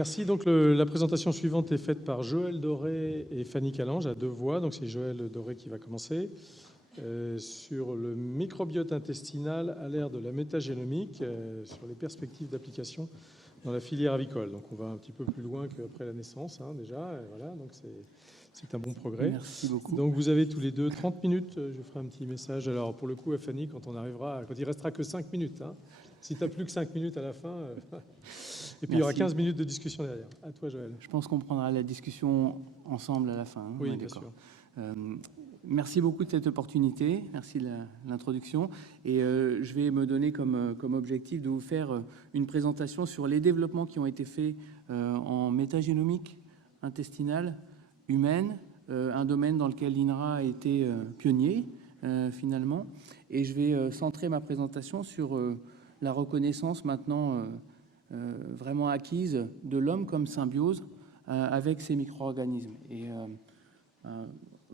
Merci. Donc la présentation suivante est faite par Joël Doré et Fanny Calange à deux voix. Donc c'est Joël Doré qui va commencer sur le microbiote intestinal à l'ère de la métagénomique, sur les perspectives d'application dans la filière avicole. Donc on va un petit peu plus loin qu'après la naissance déjà. Voilà, donc c'est un bon progrès. Merci beaucoup. Donc vous avez tous les deux 30 minutes. Je ferai un petit message. Alors pour le coup, à Fanny, quand il restera que 5 minutes. Hein. Si tu n'as plus que 5 minutes à la fin. Et puis il y aura 15 minutes de discussion derrière. À toi, Joël. Je pense qu'on prendra la discussion ensemble à la fin. Hein. Oui, bien sûr. Merci beaucoup de cette opportunité. Merci de l'introduction. Et je vais me donner comme objectif de vous faire une présentation sur les développements qui ont été faits en métagénomique intestinale humaine, un domaine dans lequel l'INRA a été pionnier finalement. Et je vais centrer ma présentation sur la reconnaissance maintenant vraiment acquise de l'homme comme symbiose avec ces micro-organismes. Et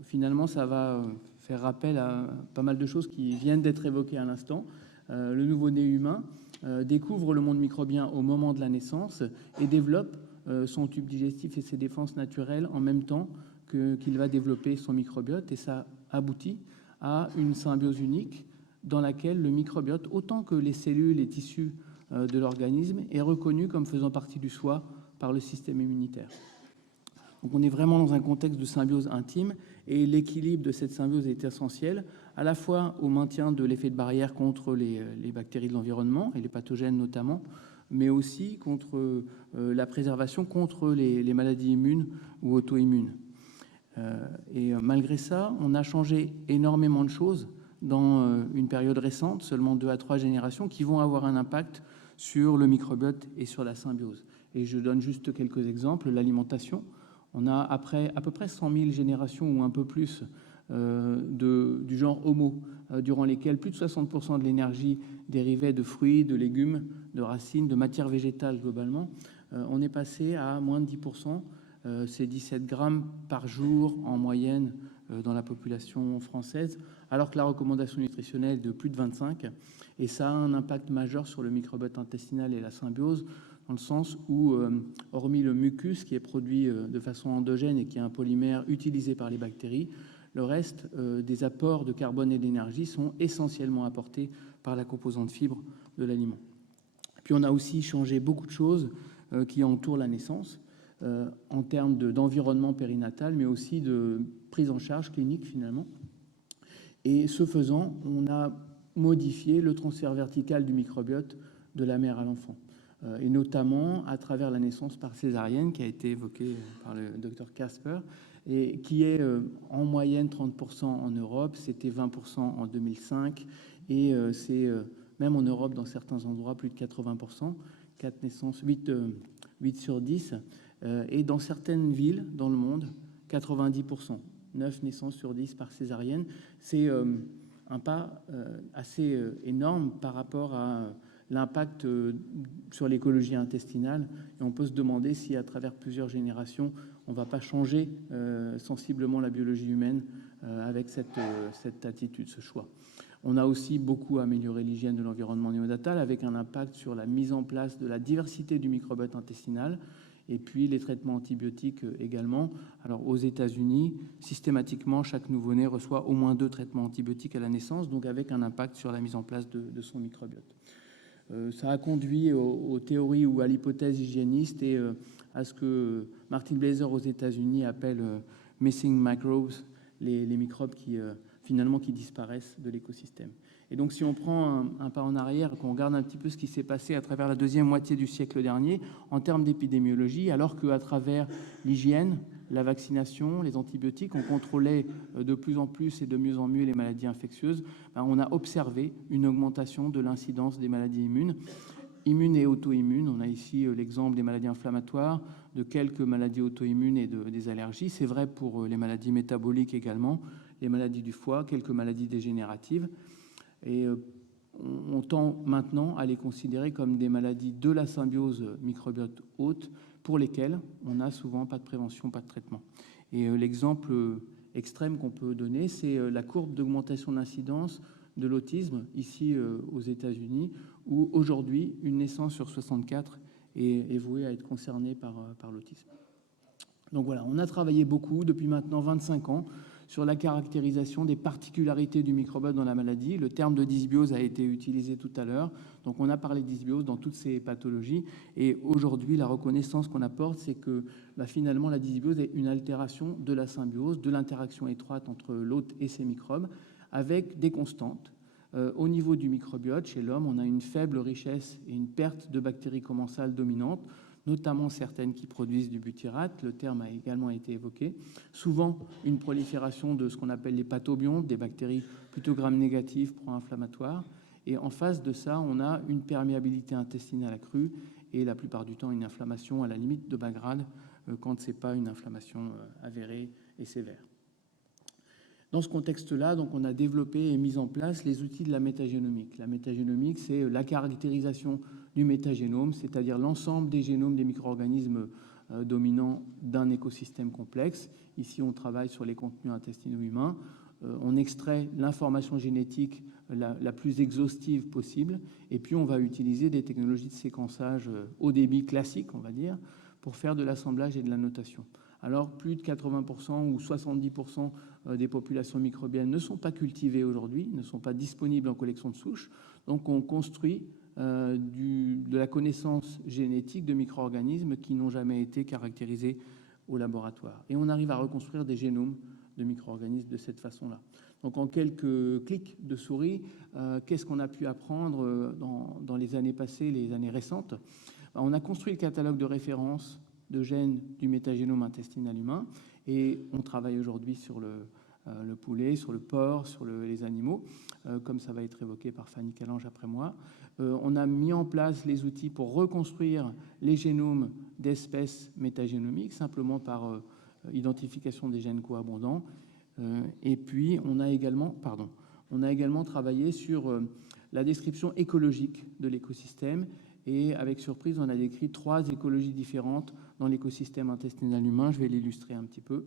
finalement, ça va faire rappel à pas mal de choses qui viennent d'être évoquées à l'instant. Le nouveau-né humain découvre le monde microbien au moment de la naissance et développe son tube digestif et ses défenses naturelles en même temps qu'il va développer son microbiote. Et ça aboutit à une symbiose unique dans laquelle le microbiote, autant que les cellules et tissus de l'organisme, est reconnu comme faisant partie du soi par le système immunitaire. Donc on est vraiment dans un contexte de symbiose intime et l'équilibre de cette symbiose est essentiel à la fois au maintien de l'effet de barrière contre les bactéries de l'environnement et les pathogènes notamment, mais aussi contre la préservation contre les maladies immunes ou auto-immunes. Et malgré ça, on a changé énormément de choses dans une période récente, seulement 2 à 3 générations, qui vont avoir un impact sur le microbiote et sur la symbiose. Et je donne juste quelques exemples. L'alimentation. On a, après à peu près 100 000 générations ou un peu plus du genre Homo, durant lesquelles plus de 60% de l'énergie dérivait de fruits, de légumes, de racines, de matières végétales globalement. On est passé à moins de 10%. C'est 17 grammes par jour en moyenne dans la population française, alors que la recommandation nutritionnelle est de plus de 25. Et ça a un impact majeur sur le microbiote intestinal et la symbiose, dans le sens où, hormis le mucus qui est produit de façon endogène et qui est un polymère utilisé par les bactéries, le reste des apports de carbone et d'énergie sont essentiellement apportés par la composante fibre de l'aliment. Puis on a aussi changé beaucoup de choses qui entourent la naissance, en termes d'environnement périnatal, mais aussi de prise en charge clinique finalement. Et ce faisant, on a modifié le transfert vertical du microbiote de la mère à l'enfant, et notamment à travers la naissance par césarienne qui a été évoquée par le docteur Casper, et qui est en moyenne 30% en Europe, c'était 20% en 2005, et c'est même en Europe dans certains endroits plus de 80%, 4 naissances, 8 sur 10, et dans certaines villes dans le monde, 90%, 9 naissances sur 10 par césarienne. C'est un pas assez énorme par rapport à l'impact sur l'écologie intestinale. Et on peut se demander si, à travers plusieurs générations, on ne va pas changer sensiblement la biologie humaine avec cette attitude, ce choix. On a aussi beaucoup amélioré l'hygiène de l'environnement néonatal avec un impact sur la mise en place de la diversité du microbiote intestinal et puis les traitements antibiotiques également. Alors aux États-Unis, systématiquement, chaque nouveau-né reçoit au moins 2 traitements antibiotiques à la naissance, donc avec un impact sur la mise en place de son microbiote. Ça a conduit aux théories ou à l'hypothèse hygiéniste et à ce que Martin Blaser aux États-Unis appelle missing microbes, les microbes qui finalement qui disparaissent de l'écosystème. Et donc si on prend un pas en arrière, qu'on regarde un petit peu ce qui s'est passé à travers la deuxième moitié du siècle dernier en termes d'épidémiologie, alors qu'à travers l'hygiène, la vaccination, les antibiotiques, on contrôlait de plus en plus et de mieux en mieux les maladies infectieuses, on a observé une augmentation de l'incidence des maladies immunes et auto-immunes. On a ici l'exemple des maladies inflammatoires, de quelques maladies auto-immunes et des allergies. C'est vrai pour les maladies métaboliques également, les maladies du foie, quelques maladies dégénératives. Et on tend maintenant à les considérer comme des maladies de la symbiose microbiote hôte pour lesquelles on n'a souvent pas de prévention, pas de traitement. Et l'exemple extrême qu'on peut donner, c'est la courbe d'augmentation d'incidence de l'autisme ici aux États-Unis, où aujourd'hui, une naissance sur 64 est voué à être concerné par l'autisme. Donc voilà, on a travaillé beaucoup depuis maintenant 25 ans sur la caractérisation des particularités du microbiote dans la maladie. Le terme de dysbiose a été utilisé tout à l'heure. Donc on a parlé de dysbiose dans toutes ces pathologies. Et aujourd'hui, la reconnaissance qu'on apporte, c'est que finalement, la dysbiose est une altération de la symbiose, de l'interaction étroite entre l'hôte et ses microbes, avec des constantes. Au niveau du microbiote, chez l'homme, on a une faible richesse et une perte de bactéries commensales dominantes, notamment certaines qui produisent du butyrate, le terme a également été évoqué. Souvent, une prolifération de ce qu'on appelle les pathobiontes, des bactéries plutôt gram-négatives, pro-inflammatoires. Et en face de ça, on a une perméabilité intestinale accrue et la plupart du temps une inflammation à la limite de bas grade quand ce n'est pas une inflammation avérée et sévère. Dans ce contexte-là, donc, on a développé et mis en place les outils de la métagénomique. La métagénomique, c'est la caractérisation du métagénome, c'est-à-dire l'ensemble des génomes des micro-organismes dominants d'un écosystème complexe. Ici, on travaille sur les contenus intestinaux humains. On extrait l'information génétique la plus exhaustive possible, et puis on va utiliser des technologies de séquençage haut débit classique, on va dire, pour faire de l'assemblage et de la notation. Alors, plus de 80% ou 70% des populations microbiennes ne sont pas cultivées aujourd'hui, ne sont pas disponibles en collection de souches. Donc, on construit de la connaissance génétique de micro-organismes qui n'ont jamais été caractérisés au laboratoire. Et on arrive à reconstruire des génomes de micro-organismes de cette façon-là. Donc, en quelques clics de souris, qu'est-ce qu'on a pu apprendre dans les années passées, les années récentes? On a construit le catalogue de référence de gènes du métagénome intestinal humain, et on travaille aujourd'hui sur le poulet, sur le porc, sur les animaux, comme ça va être évoqué par Fanny Calange après moi. On a mis en place les outils pour reconstruire les génomes d'espèces métagénomiques, simplement par identification des gènes coabondants. Et puis, on a également travaillé sur la description écologique de l'écosystème. Et avec surprise, on a décrit 3 écologies différentes dans l'écosystème intestinal humain. Je vais l'illustrer un petit peu.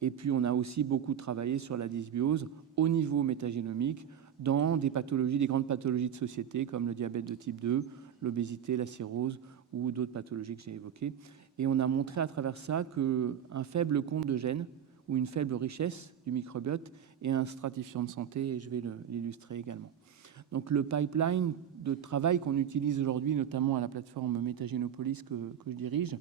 Et puis, on a aussi beaucoup travaillé sur la dysbiose au niveau métagénomique dans des pathologies, des grandes pathologies de société comme le diabète de type 2, l'obésité, la cirrhose ou d'autres pathologies que j'ai évoquées. Et on a montré à travers ça qu'un faible compte de gènes ou une faible richesse du microbiote est un stratifiant de santé, et je vais l'illustrer également. Donc le pipeline de travail qu'on utilise aujourd'hui, notamment à la plateforme Métagénopolis que je dirige,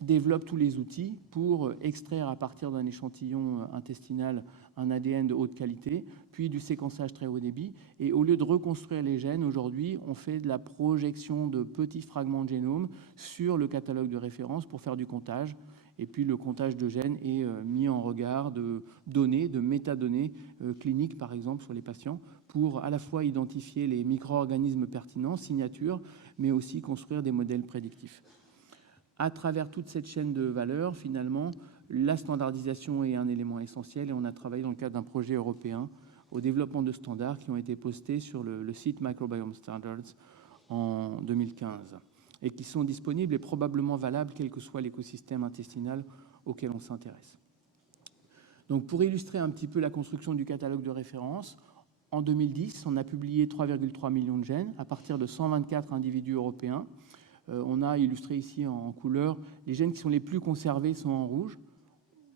développe tous les outils pour extraire à partir d'un échantillon intestinal un ADN de haute qualité, puis du séquençage très haut débit. Et au lieu de reconstruire les gènes, aujourd'hui, on fait de la projection de petits fragments de génome sur le catalogue de référence pour faire du comptage. Et puis le comptage de gènes est mis en regard de données, de métadonnées cliniques, par exemple, sur les patients, pour à la fois identifier les micro-organismes pertinents, signatures, mais aussi construire des modèles prédictifs. À travers toute cette chaîne de valeur, finalement, la standardisation est un élément essentiel, et on a travaillé dans le cadre d'un projet européen au développement de standards qui ont été postés sur le site Microbiome Standards en 2015 et qui sont disponibles et probablement valables quel que soit l'écosystème intestinal auquel on s'intéresse. Donc, pour illustrer un petit peu la construction du catalogue de référence, en 2010, on a publié 3,3 millions de gènes à partir de 124 individus européens. On a illustré ici en couleur les gènes qui sont les plus conservés sont en rouge.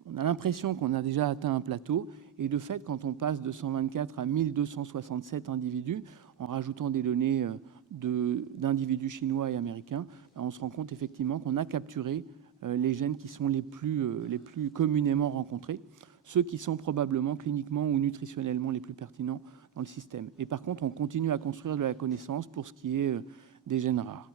On a l'impression qu'on a déjà atteint un plateau, et de fait, quand on passe de 124 à 1267 individus, en rajoutant des données d'individus chinois et américains, on se rend compte effectivement qu'on a capturé les gènes qui sont les plus communément rencontrés, ceux qui sont probablement cliniquement ou nutritionnellement les plus pertinents dans le système. Et par contre, on continue à construire de la connaissance pour ce qui est des gènes rares.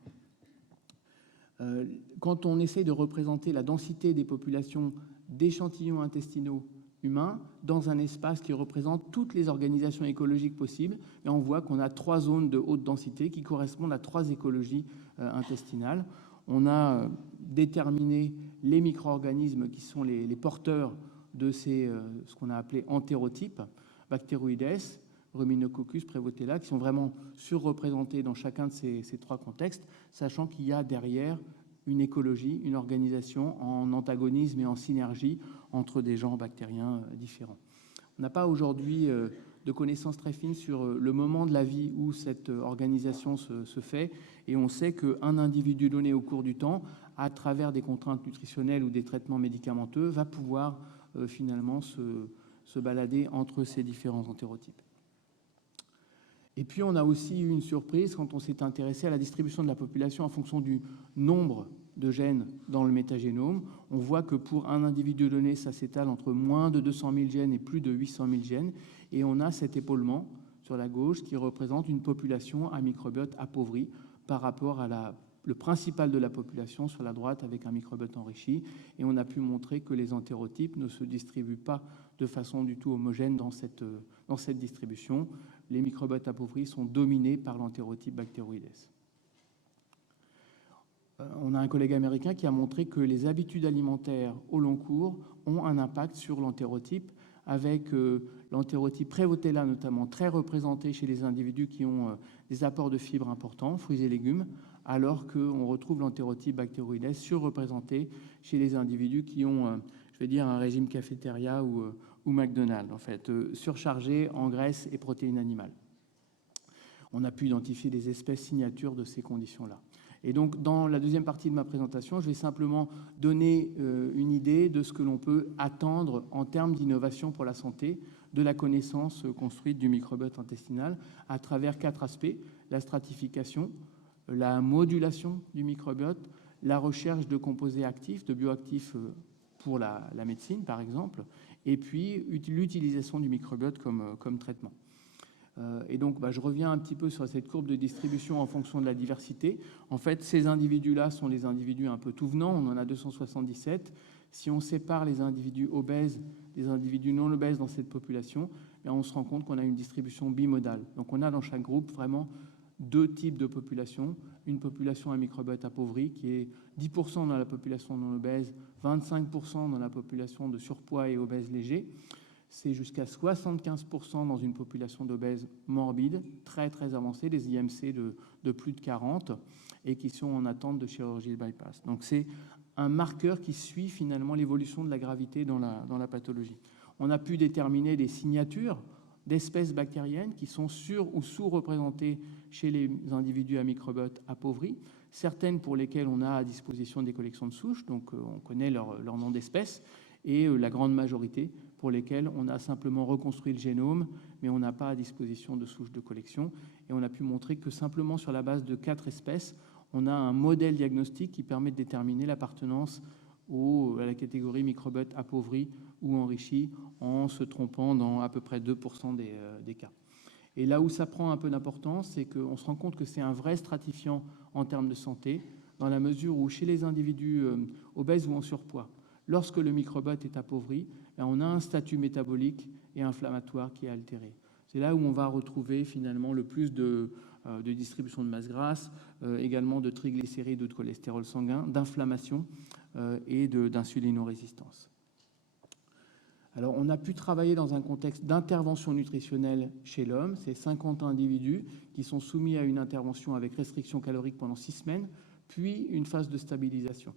Quand on essaie de représenter la densité des populations d'échantillons intestinaux humains dans un espace qui représente toutes les organisations écologiques possibles, et on voit qu'on a 3 zones de haute densité qui correspondent à 3 écologies intestinales. On a déterminé les micro-organismes qui sont les porteurs de ce qu'on a appelé entérotypes, Bacteroides, Ruminococcus, Prevotella, qui sont vraiment surreprésentés dans chacun de ces 3 contextes, sachant qu'il y a derrière une écologie, une organisation en antagonisme et en synergie entre des genres bactériens différents. On n'a pas aujourd'hui de connaissances très fines sur le moment de la vie où cette organisation se fait. Et on sait qu'un individu donné au cours du temps, à travers des contraintes nutritionnelles ou des traitements médicamenteux, va pouvoir finalement se balader entre ces différents entérotypes. Et puis, on a aussi eu une surprise quand on s'est intéressé à la distribution de la population en fonction du nombre de gènes dans le métagénome. On voit que pour un individu donné, ça s'étale entre moins de 200 000 gènes et plus de 800 000 gènes. Et on a cet épaulement sur la gauche qui représente une population à microbiote appauvri par rapport à le principal de la population sur la droite avec un microbiote enrichi. Et on a pu montrer que les entérotypes ne se distribuent pas de façon du tout homogène dans cette distribution. Les microbiotes appauvris sont dominés par l'entérotype Bacteroides. On a un collègue américain qui a montré que les habitudes alimentaires au long cours ont un impact sur l'entérotype, avec l'entérotype Prevotella notamment très représenté chez les individus qui ont des apports de fibres importants, fruits et légumes, alors qu'on retrouve l'entérotype Bacteroides surreprésenté chez les individus qui ont, je vais dire, un régime cafétéria ou McDonald's, en fait, surchargé en graisses et protéines animales. On a pu identifier des espèces signatures de ces conditions-là. Et donc, dans la deuxième partie de ma présentation, je vais simplement donner une idée de ce que l'on peut attendre en termes d'innovation pour la santé de la connaissance construite du microbiote intestinal à travers 4 aspects: la stratification, la modulation du microbiote, la recherche de composés actifs, de bioactifs pour la médecine, par exemple, et puis l'utilisation du microbiote comme traitement. Et donc, je reviens un petit peu sur cette courbe de distribution en fonction de la diversité. En fait, ces individus-là sont les individus un peu tout venants. On en a 277. Si on sépare les individus obèses des individus non obèses dans cette population, on se rend compte qu'on a une distribution bimodale. Donc, on a dans chaque groupe vraiment 2 types de populations. Une population à microbiote appauvri qui est 10% dans la population non obèse, 25% dans la population de surpoids et obèses légers. C'est jusqu'à 75% dans une population d'obèses morbides, très très avancée, des IMC de plus de 40 et qui sont en attente de chirurgie de bypass. Donc c'est un marqueur qui suit finalement l'évolution de la gravité dans la pathologie. On a pu déterminer des signatures d'espèces bactériennes qui sont sur- ou sous-représentées chez les individus à microbiote appauvris, certaines pour lesquelles on a à disposition des collections de souches, donc on connaît leur nom d'espèce, et la grande majorité pour lesquelles on a simplement reconstruit le génome, mais on n'a pas à disposition de souches de collection. Et on a pu montrer que simplement sur la base de 4 espèces, on a un modèle diagnostique qui permet de déterminer l'appartenance à la catégorie microbiote appauvri ou enrichi en se trompant dans à peu près 2% des cas. Et là où ça prend un peu d'importance, c'est qu'on se rend compte que c'est un vrai stratifiant en termes de santé, dans la mesure où chez les individus obèses ou en surpoids, lorsque le microbiote est appauvri, on a un statut métabolique et inflammatoire qui est altéré. C'est là où on va retrouver finalement le plus de distribution de masse grasse, également de triglycérides ou de cholestérol sanguin, d'inflammation et d'insulinorésistance. Alors, on a pu travailler dans un contexte d'intervention nutritionnelle chez l'homme. C'est 50 individus qui sont soumis à une intervention avec restriction calorique pendant 6 semaines, puis une phase de stabilisation.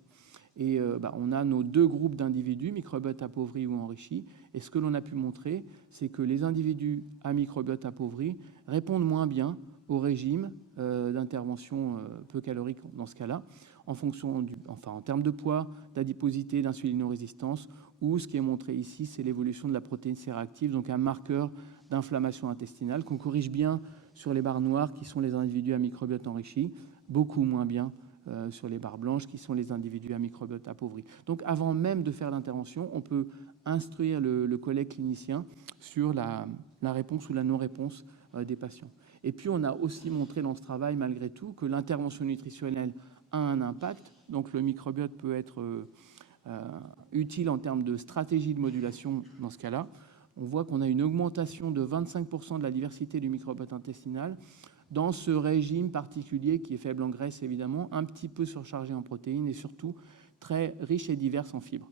Et on a nos 2 groupes d'individus, microbiote appauvri ou enrichi. Et ce que l'on a pu montrer, c'est que les individus à microbiote appauvri répondent moins bien au régime d'intervention peu calorique dans ce cas-là, en termes de poids, d'adiposité, d'insulinorésistance, ou ce qui est montré ici, c'est l'évolution de la protéine C-réactive, donc un marqueur d'inflammation intestinale qu'on corrige bien sur les barres noires qui sont les individus à microbiote enrichi, beaucoup moins bien sur les barres blanches qui sont les individus à microbiote appauvri. Donc avant même de faire l'intervention, on peut instruire le collègue clinicien sur la réponse ou la non-réponse des patients. Et puis on a aussi montré dans ce travail malgré tout que l'intervention nutritionnelle a un impact, donc le microbiote peut être utile en termes de stratégie de modulation dans ce cas-là. On voit qu'on a une augmentation de 25% de la diversité du microbiote intestinal dans ce régime particulier qui est faible en graisse évidemment, un petit peu surchargé en protéines et surtout très riche et divers en fibres.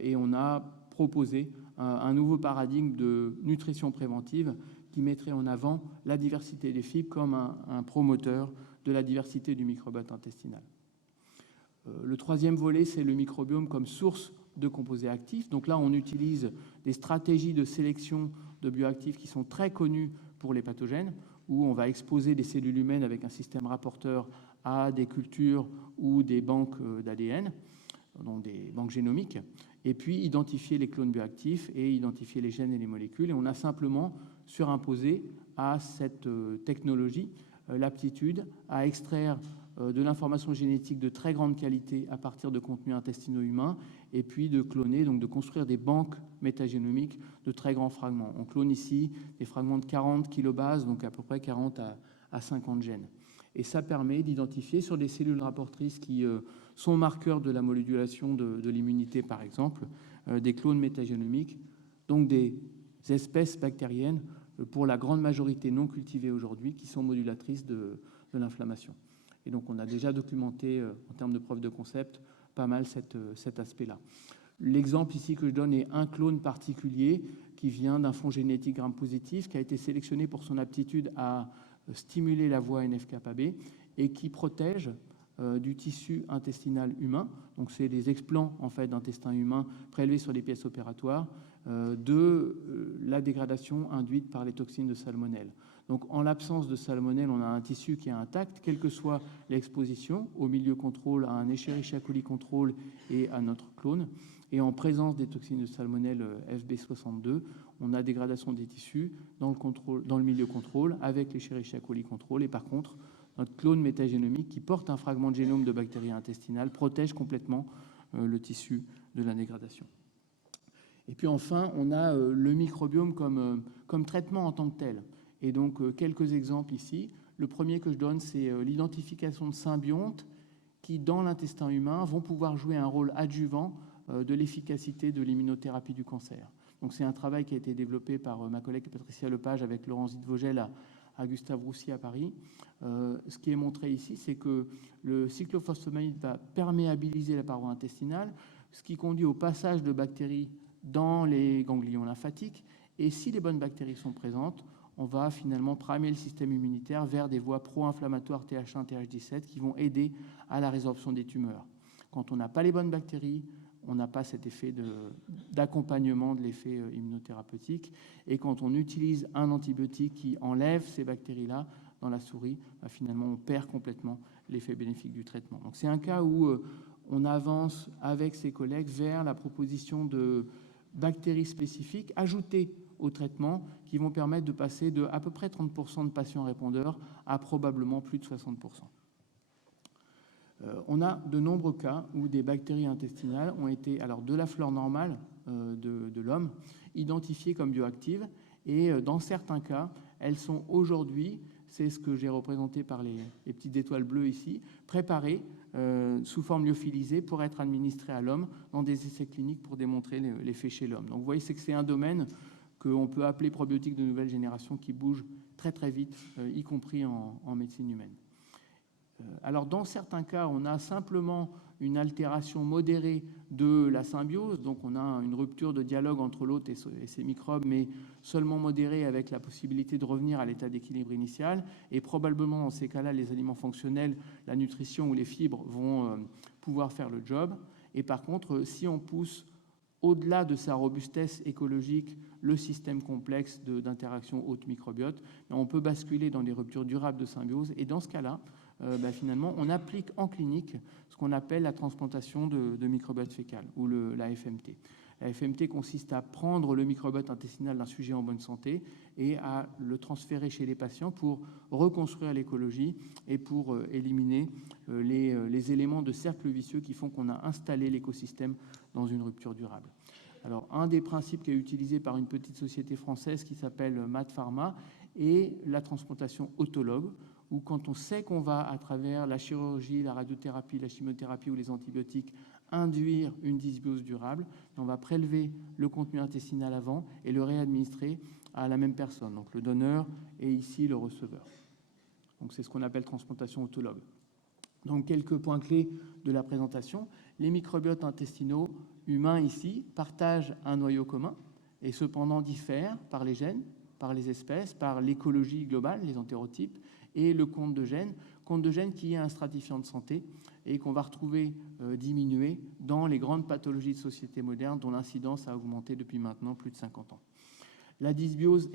Et on a proposé un nouveau paradigme de nutrition préventive qui mettrait en avant la diversité des fibres comme un promoteur de la diversité du microbiote intestinal. Le troisième volet, c'est le microbiome comme source de composés actifs. Donc là, on utilise des stratégies de sélection de bioactifs qui sont très connus pour les pathogènes, où on va exposer des cellules humaines avec un système rapporteur à des cultures ou des banques d'ADN, donc des banques génomiques, et puis identifier les clones bioactifs et identifier les gènes et les molécules. Et on a simplement surimposé à cette technologie l'aptitude à extraire de l'information génétique de très grande qualité à partir de contenus intestinaux humains, et puis de cloner, donc de construire des banques métagénomiques de très grands fragments. On clone ici des fragments de 40 kilobases, donc à peu près 40 à 50 gènes. Et ça permet d'identifier sur des cellules rapportrices qui sont marqueurs de la modulation de l'immunité, par exemple, des clones métagénomiques, donc des espèces bactériennes, pour la grande majorité non cultivées aujourd'hui, qui sont modulatrices de l'inflammation. Et donc on a déjà documenté, en termes de preuve de concept, pas mal cet aspect-là. L'exemple ici que je donne est un clone particulier qui vient d'un fonds génétique gram-positif, qui a été sélectionné pour son aptitude à stimuler la voie NF-κB et qui protège du tissu intestinal humain. Donc c'est des explants en fait d'intestin humain prélevés sur les pièces opératoires de la dégradation induite par les toxines de salmonelle. Donc en l'absence de salmonelle, on a un tissu qui est intact, quelle que soit l'exposition au milieu contrôle, à un Escherichia coli contrôle et à notre clone. Et en présence des toxines de salmonelle FB62, on a dégradation des tissus dans le milieu contrôle avec l'Escherichia coli contrôle. Et par contre, notre clone métagénomique qui porte un fragment de génome de bactéries intestinales protège complètement le tissu de la dégradation. Et puis enfin, on a le microbiome comme traitement en tant que tel. Et donc, quelques exemples ici. Le premier que je donne, c'est l'identification de symbiontes qui, dans l'intestin humain, vont pouvoir jouer un rôle adjuvant de l'efficacité de l'immunothérapie du cancer. Donc, c'est un travail qui a été développé par ma collègue Patricia Lepage avec Laurence Zidvogel à Gustave Roussy à Paris. Ce qui est montré ici, c'est que le cyclophosphamide va perméabiliser la paroi intestinale, ce qui conduit au passage de bactéries dans les ganglions lymphatiques. Et si les bonnes bactéries sont présentes, on va finalement primer le système immunitaire vers des voies pro-inflammatoires TH1, TH17 qui vont aider à la résorption des tumeurs. Quand on n'a pas les bonnes bactéries, on n'a pas cet effet d'accompagnement de l'effet immunothérapeutique. Et quand on utilise un antibiotique qui enlève ces bactéries-là dans la souris, finalement, on perd complètement l'effet bénéfique du traitement. Donc c'est un cas où on avance avec ses collègues vers la proposition de bactéries spécifiques ajoutées au traitement qui vont permettre de passer de à peu près 30% de patients répondeurs à probablement plus de 60%. On a de nombreux cas où des bactéries intestinales ont été, alors de la flore normale de l'homme, identifiées comme bioactives. Et dans certains cas, elles sont aujourd'hui, c'est ce que j'ai représenté par les petites étoiles bleues ici, préparées sous forme lyophilisée pour être administrées à l'homme dans des essais cliniques pour démontrer l'effet chez l'homme. Donc vous voyez, c'est que c'est un domaine qu'on peut appeler probiotique de nouvelle génération qui bouge très très vite, y compris en médecine humaine. Alors dans certains cas, on a simplement une altération modérée de la symbiose, donc on a une rupture de dialogue entre l'hôte et ses microbes, mais seulement modérée avec la possibilité de revenir à l'état d'équilibre initial. Et probablement dans ces cas-là, les aliments fonctionnels, la nutrition ou les fibres vont pouvoir faire le job. Et par contre, si on pousse au-delà de sa robustesse écologique, le système complexe d'interaction hôte-microbiote, on peut basculer dans des ruptures durables de symbiose. Et dans ce cas-là, finalement, on applique en clinique ce qu'on appelle la transplantation de microbiote fécal, ou la FMT. La FMT consiste à prendre le microbiote intestinal d'un sujet en bonne santé et à le transférer chez les patients pour reconstruire l'écologie et pour éliminer les éléments de cercle vicieux qui font qu'on a installé l'écosystème dans une rupture durable. Alors, un des principes qui est utilisé par une petite société française qui s'appelle MAD Pharma est la transplantation autologue, où quand on sait qu'on va, à travers la chirurgie, la radiothérapie, la chimiothérapie ou les antibiotiques, induire une dysbiose durable, on va prélever le contenu intestinal avant et le réadministrer à la même personne, donc le donneur et ici le receveur. Donc c'est ce qu'on appelle transplantation autologue. Donc quelques points clés de la présentation. Les microbiotes intestinaux humains ici partagent un noyau commun et cependant diffèrent par les gènes, par les espèces, par l'écologie globale, les entérotypes, et le compte de gènes qui est un stratifiant de santé et qu'on va retrouver diminué dans les grandes pathologies de société moderne dont l'incidence a augmenté depuis maintenant plus de 50 ans. La dysbiose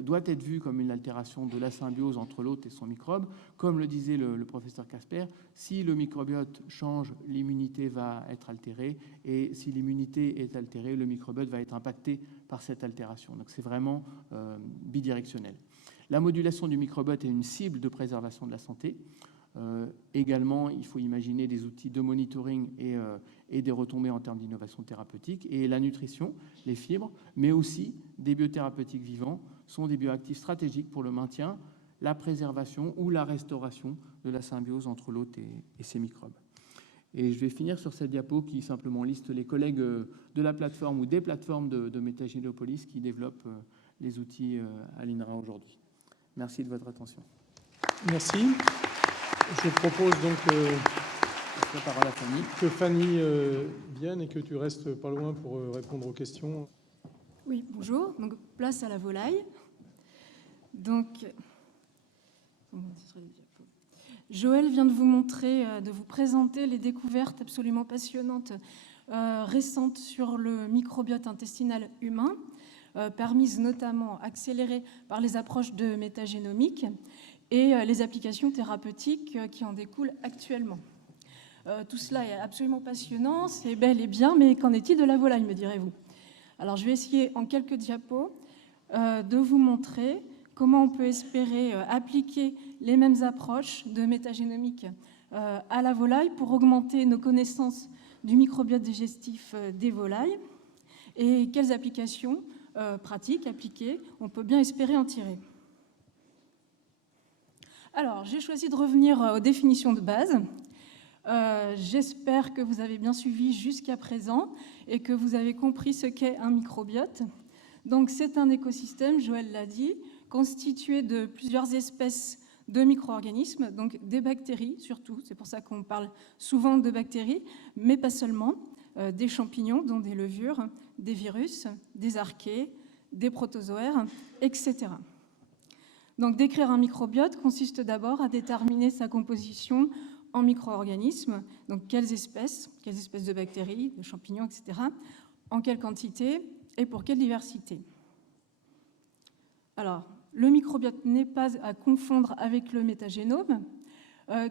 doit être vue comme une altération de la symbiose entre l'hôte et son microbe. Comme le disait le professeur Casper, si le microbiote change, l'immunité va être altérée, et si l'immunité est altérée, le microbiote va être impacté par cette altération. Donc c'est vraiment bidirectionnel. La modulation du microbiote est une cible de préservation de la santé. Également, il faut imaginer des outils de monitoring et des retombées en termes d'innovation thérapeutique. Et la nutrition, les fibres, mais aussi des biothérapeutiques vivants sont des bioactifs stratégiques pour le maintien, la préservation ou la restauration de la symbiose entre l'hôte et ses microbes. Et je vais finir sur cette diapo qui simplement liste les collègues de la plateforme ou des plateformes de Métagénopolis qui développent les outils à l'INRA aujourd'hui. Merci de votre attention. Merci. Je propose donc que Fanny vienne et que tu restes pas loin pour répondre aux questions. Oui, bonjour. Donc, place à la volaille. Donc, Joël vient de vous montrer, de vous présenter les découvertes absolument passionnantes récentes sur le microbiote intestinal humain, permises notamment, accélérées par les approches de métagénomique et les applications thérapeutiques qui en découlent actuellement. Tout cela est absolument passionnant, c'est bel et bien, mais qu'en est-il de la volaille, me direz-vous? Alors, je vais essayer en quelques diapos de vous montrer comment on peut espérer appliquer les mêmes approches de métagénomique à la volaille pour augmenter nos connaissances du microbiote digestif des volailles et quelles applications pratiques, appliquées, on peut bien espérer en tirer. Alors, j'ai choisi de revenir aux définitions de base. J'espère que vous avez bien suivi jusqu'à présent et que vous avez compris ce qu'est un microbiote. Donc, c'est un écosystème, Joël l'a dit, constitué de plusieurs espèces de micro-organismes, donc des bactéries surtout, c'est pour ça qu'on parle souvent de bactéries, mais pas seulement, des champignons, dont des levures, des virus, des archées, des protozoaires, etc. Donc, décrire un microbiote consiste d'abord à déterminer sa composition en micro-organismes, donc quelles espèces de bactéries, de champignons, etc., en quelle quantité et pour quelle diversité. Alors, le microbiote n'est pas à confondre avec le métagénome,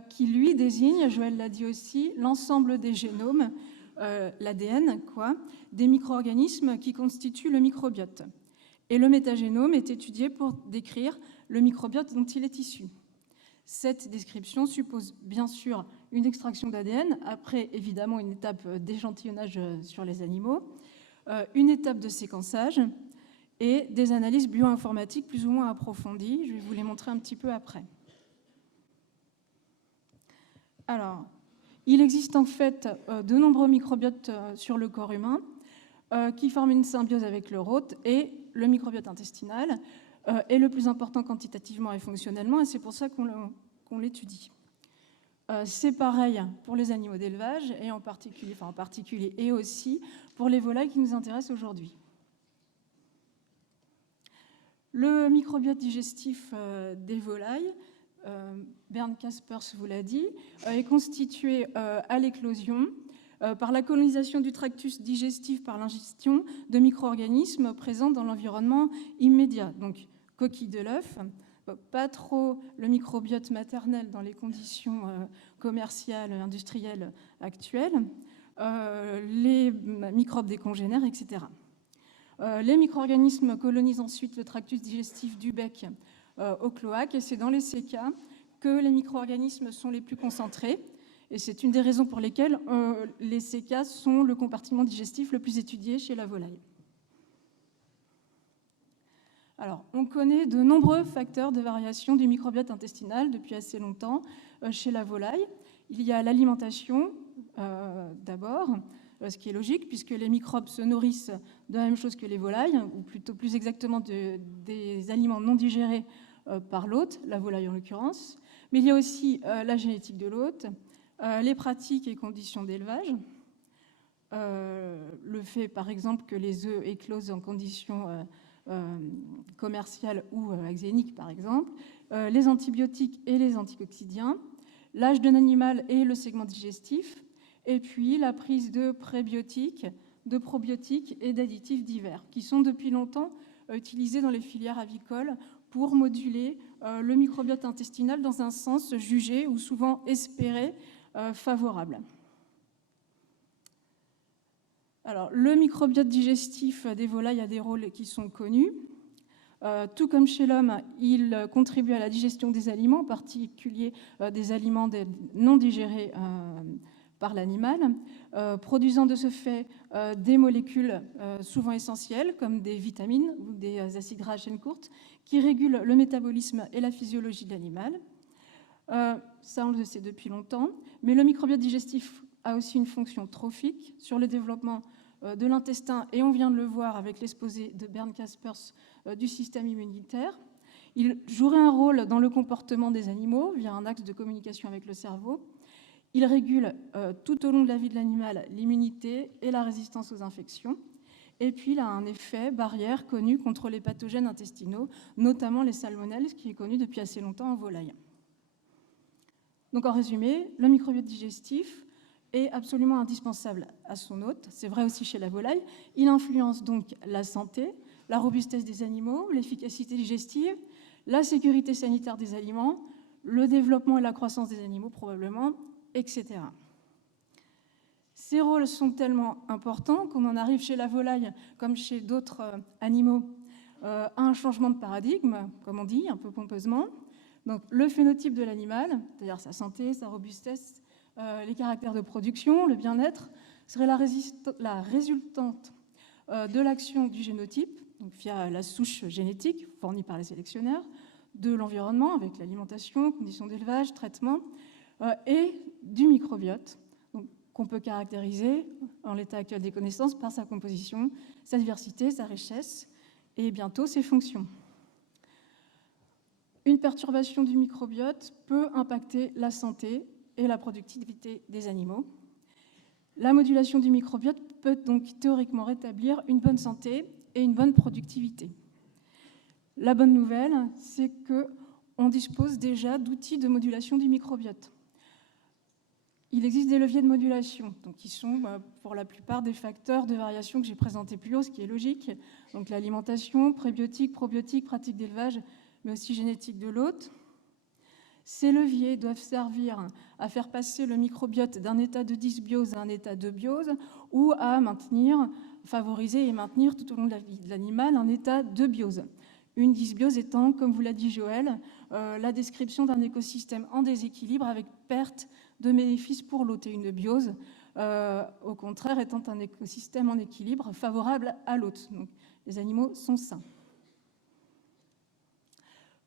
qui lui désigne, Joël l'a dit aussi, l'ensemble des génomes, l'ADN, des micro-organismes qui constituent le microbiote. Et le métagénome est étudié pour décrire le microbiote dont il est issu. Cette description suppose bien sûr une extraction d'ADN, après évidemment une étape d'échantillonnage sur les animaux, une étape de séquençage et des analyses bioinformatiques plus ou moins approfondies. Je vais vous les montrer un petit peu après. Alors, il existe en fait de nombreux microbiotes sur le corps humain qui forment une symbiose avec leur hôte, et le microbiote intestinal est le plus important quantitativement et fonctionnellement, et c'est pour ça qu'on l'étudie. C'est pareil pour les animaux d'élevage, et en particulier et aussi pour les volailles qui nous intéressent aujourd'hui. Le microbiote digestif des volailles, Bernd Caspers vous l'a dit, est constitué à l'éclosion par la colonisation du tractus digestif par l'ingestion de micro-organismes présents dans l'environnement immédiat. Donc, coquille de l'œuf, pas trop le microbiote maternel dans les conditions commerciales, industrielles actuelles, les microbes des congénères, etc. Les micro-organismes colonisent ensuite le tractus digestif du bec au cloaque, et c'est dans les sécas que les micro-organismes sont les plus concentrés. Et c'est une des raisons pour lesquelles les sécas sont le compartiment digestif le plus étudié chez la volaille. Alors, on connaît de nombreux facteurs de variation du microbiote intestinal depuis assez longtemps chez la volaille. Il y a l'alimentation, d'abord, ce qui est logique, puisque les microbes se nourrissent de la même chose que les volailles, ou plutôt plus exactement des aliments non digérés par l'hôte, la volaille en l'occurrence. Mais il y a aussi la génétique de l'hôte, les pratiques et conditions d'élevage, le fait, par exemple, que les œufs éclosent en conditions commerciales ou axéniques, par exemple, les antibiotiques et les anticoccidiens, l'âge d'un animal et le segment digestif, et puis la prise de prébiotiques, de probiotiques et d'additifs divers, qui sont depuis longtemps utilisés dans les filières avicoles pour moduler le microbiote intestinal dans un sens jugé ou souvent espéré favorable. Alors, le microbiote digestif des volailles a des rôles qui sont connus. Tout comme chez l'homme, il contribue à la digestion des aliments, en particulier des aliments non digérés par l'animal, produisant de ce fait des molécules souvent essentielles, comme des vitamines ou des acides gras à chaîne courte, qui régulent le métabolisme et la physiologie de l'animal. Ça, on le sait depuis longtemps. Mais le microbiote digestif a aussi une fonction trophique sur le développement de l'intestin, et on vient de le voir avec l'exposé de Bernd Caspers du système immunitaire. Il jouerait un rôle dans le comportement des animaux via un axe de communication avec le cerveau. Il régule tout au long de la vie de l'animal l'immunité et la résistance aux infections. Et puis, il a un effet barrière connu contre les pathogènes intestinaux, notamment les salmonelles, ce qui est connu depuis assez longtemps en volaille. Donc, en résumé, le microbiote digestif est absolument indispensable à son hôte. C'est vrai aussi chez la volaille. Il influence donc la santé, la robustesse des animaux, l'efficacité digestive, la sécurité sanitaire des aliments, le développement et la croissance des animaux probablement, etc. Ces rôles sont tellement importants qu'on en arrive chez la volaille, comme chez d'autres animaux, à un changement de paradigme, comme on dit, un peu pompeusement. Donc, le phénotype de l'animal, c'est-à-dire sa santé, sa robustesse, les caractères de production, le bien-être, serait la résultante de l'action du génotype, donc via la souche génétique fournie par les sélectionneurs, de l'environnement avec l'alimentation, conditions d'élevage, traitement, et du microbiote, qu'on peut caractériser en l'état actuel des connaissances par sa composition, sa diversité, sa richesse et bientôt ses fonctions. Une perturbation du microbiote peut impacter la santé et la productivité des animaux. La modulation du microbiote peut donc théoriquement rétablir une bonne santé et une bonne productivité. La bonne nouvelle, c'est qu'on dispose déjà d'outils de modulation du microbiote. Il existe des leviers de modulation, donc qui sont pour la plupart des facteurs de variation que j'ai présentés plus haut, ce qui est logique. Donc l'alimentation, prébiotiques, probiotiques, pratiques d'élevage, mais aussi génétique de l'hôte. Ces leviers doivent servir à faire passer le microbiote d'un état de dysbiose à un état de biose, ou à favoriser et maintenir tout au long de la vie de l'animal un état de biose. Une dysbiose étant, comme vous l'a dit Joël, la description d'un écosystème en déséquilibre avec perte de bénéfices pour l'hôte, et une biose, au contraire, étant un écosystème en équilibre favorable à l'hôte. Donc, les animaux sont sains.